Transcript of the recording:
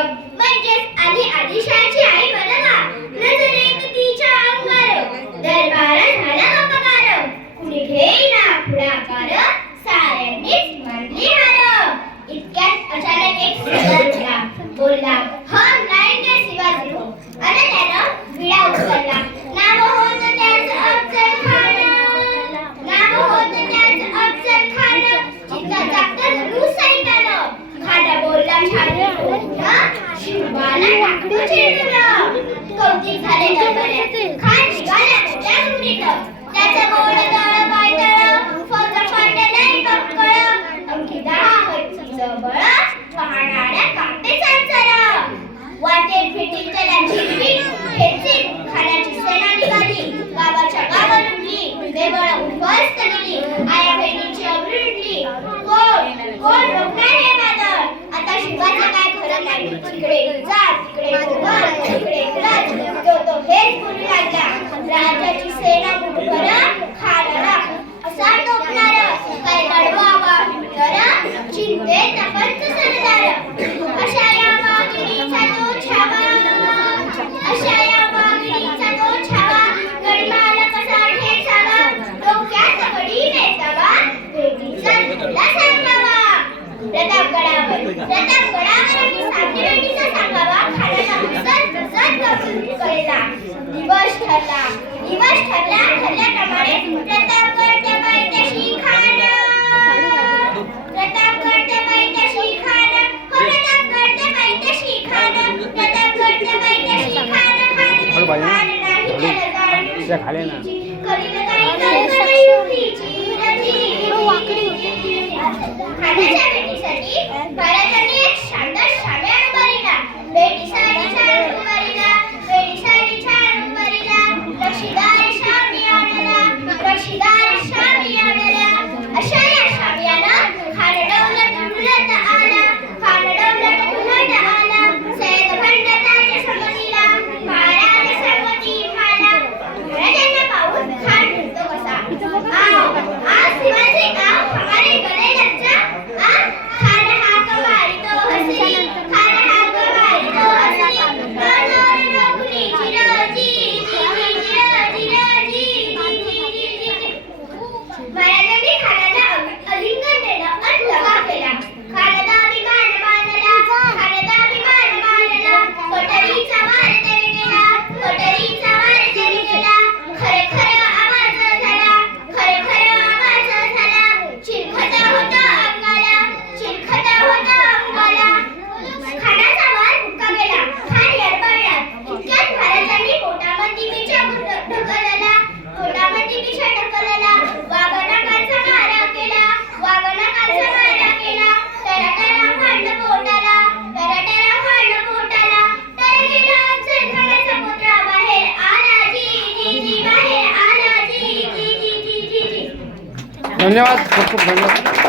बेगम म्हणजेच आली आदिशाची आई बनला. नजरेत तिच्या अंगार दरबार झाला पगार. कुणी घेईना पुढाकार साऱ्यांनीच मानली हार. इतक्यात अचानक एक सरदार उठला, बोलला, हम लाएंगे शिवाजी को. आणि त्यानं विडा उचलला. नाव होतं त्याचं अफजल खान. नाव होतं त्याचं अफजल खान. जिथं जागतं रुसैतानं. खाना बोलला छाती ठोकून, शिवाला टाकलं चिरडून. कौतिक झाले दरबारात. खान निघाला मोठ्या सुरीत. त्याचं गोड तळ पायतळ, फौज फाटलंय कक्कळ. अंकी 10 हत्तीचं बळ, पहाणाऱ्या कापते सरसर. वाटेत भेटील त्याला झिरपीट, खेचीत खानाची सेना निघाली. गावाच्या गावं लुटली, देवळं उद्ध्वस्त केली. आया बहिणीची अब्रू लुटली. कोण रोखणार हे वादळ? आता शिवाचं काय खरं नाही. तिकडे जा, तिकडे गोगल, तिकडे ग्रज. तो हेच बोलू लागला. राजाची सेना मुठभर खानाला असा टोपणार. काय लढवावा तर चिंतेत पंच सरदार. अशा या वाघिणीचा तो छावा, अशा या वाघिणीचा तो छावा. गडमाला कसा ठेचावा, डोक्यात वडी नेसावा. भेटीचा तुला सांगावा. प्रतापगडावर साधी भेटीचा सांगावा. खानाला हसत हसत कबूल केला. दिवस ठरला. ठरल्याप्रमाणे प्रतापगडच्या पायथ्याशी खान. प्रतापगडच्या पायथ्याशी खान. प्रतापगडच्या पायथ्याशी खान. प्रतापगडच्या पायथ्याशी खान. खान नाही त्याला जाणीव. करील काही कल्पना युक्तीची. खानाच्या भेटीसाठी महाराजांनी एक शानदार शाम्या उभारला. भेटीसाठी छान उभारला. भेटीसाठी छान उभारला. रशीदार शामियानाला, रशीदार शामियानाला. अशा या शामियानं खानडवलत उलट आला. खानडवलत उलट आला. सैद भंडाराच्या संमतीला महाराज संमती झाला. महाराजांना पाहून खान म्हणतो कसा, आज शिवाजी का हमारे गले लग जा. खान हाक मारितो हसली. खान हाक मारितो हसली. नो कुणी चिरजी महाराजांनी खानाला आलिंगन दिलं आणि लगा केला. खानाला अभिमान मानला. खानाला अभिमान मानला. कोठडीचा वार त्याने केला. कोठडीचा वार त्याने केला. खरखर आवाज झाला. खरखर आवाज झाला. चिरखता होता अंगाला. चिरखता होता अंगाला. खानाचा वार मुक्का गेला. खान यडबडला. इतक्यात महाराजांनी पोटामध्ये विषा ढकलला. पोटामध्ये विषा ढकलला. वाघनखाचा मारा केला. वाघनखाचा मारा केला. टराटरा फाडलं पोटाला. टराटरा फाडलं पोटाला. तर गेला अफजल खानाचा पुत्र बाहेर आला. जी बाहेर आला. जी. धन्यवाद, खूप खूप धन्यवाद.